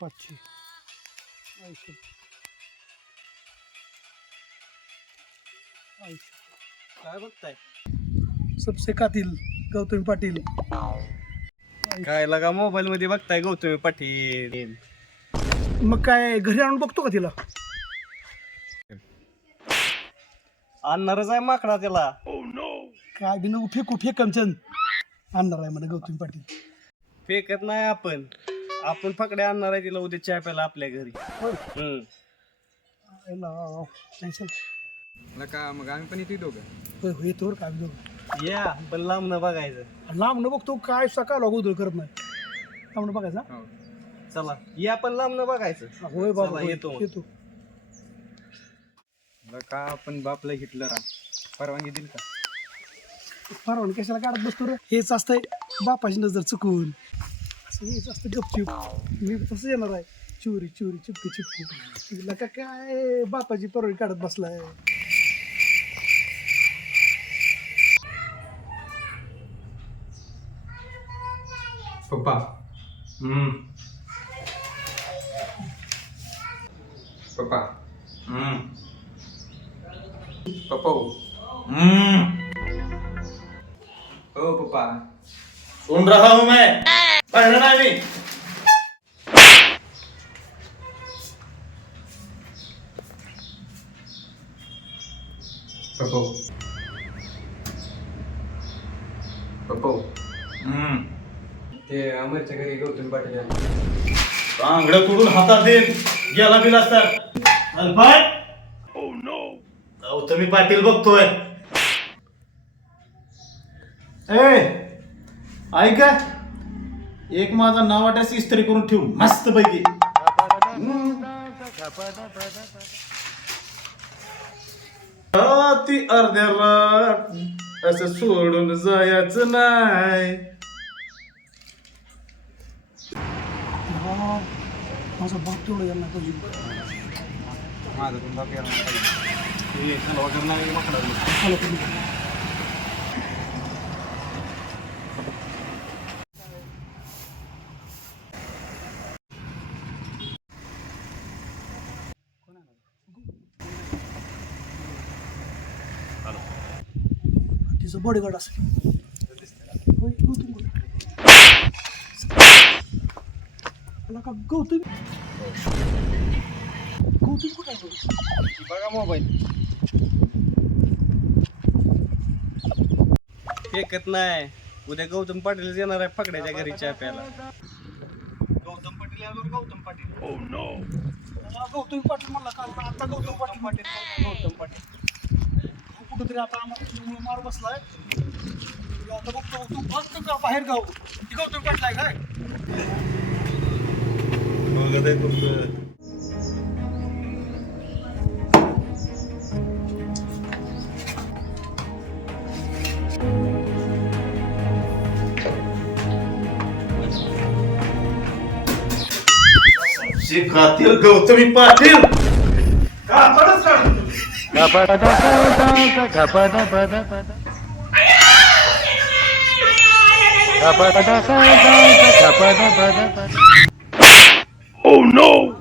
500 80 काय बघताय? सबसे कातील गौतमी पाटील. काय लगा मोबाईल मध्ये बघताय गौतमी पाटील? मग काय घरी आणून बघतो का तिला? आणणारच आहे माकडा त्याला. काय बिन फेकू फेकमचंद आणणार आहे म्हणे गौतमी पाटील. फेकत नाही आपण. आपण फकडे आणणार आहे तिला उद्या चहा प्यायला आपल्या घरी. नका मग आम्ही पण येते दोघं. होय येतो काय बघ. या पण लांब न बघायचं. लांब न बघतो काय सकाळ गोधळ करत नाही. लांब न बघायचा. हो. चला या पण लांब न बघायचं. होय बाबा चला, येतो मग. येतो. का आपण बापला हिटलर परवानगी दिली का? परवानगी कशाला काढत बसतो रे? हेच असतंय बापाची नजर चुकून. असं हेच असतं गपचूप. मी तसं येणार आहे चोरी चोरी चिपकी चिपकी. तिला का काय बापाची परवानगी काढत बसलाय. पप्पा पप्पा पप्पा हो पप्पा सुन रहा हूं मैं, पहनना नहीं। पप्पा पप्पा ते अमरच्या घरी गौतमी पाटील आहे. आंगडं तोडून हातात देईन गेला बिलास तर. चल पाय. गौतमी पाटील बघतोय. ए ऐका, एक माझा नावाट्यास इस्त्री करून ठेवू मस्त पैकी. ती अर्ध्या रात असं सोडून जायचं नाही. माझा बाप तेवढं यांना पाहिजे. माझा पण बाप यायला पाहिजे. आलो तुम्ही. तिचं बॉडीगार्ड असेल. होय, गौतम कुठे? मला का गौतम गौतम कुठे आहे? बघा मोबाईल. फेकत नाही. उद्या गौतम पाटील येणार आहे फकड्याच्या घरी चहा प्यायला. गौतम पाटील यावर गौतम पाटील. गौतम पाटील म्हणला काल. आता गौतम पाटील गौतम पाटील कुठंतरी आता आम्हाला मार बसलाय. आता बघतो तू बघ का बाहेर गाव ती गौतम पाटील आहे काय? शिकातील गौतमी पाटील कापडच काढून. Oh no!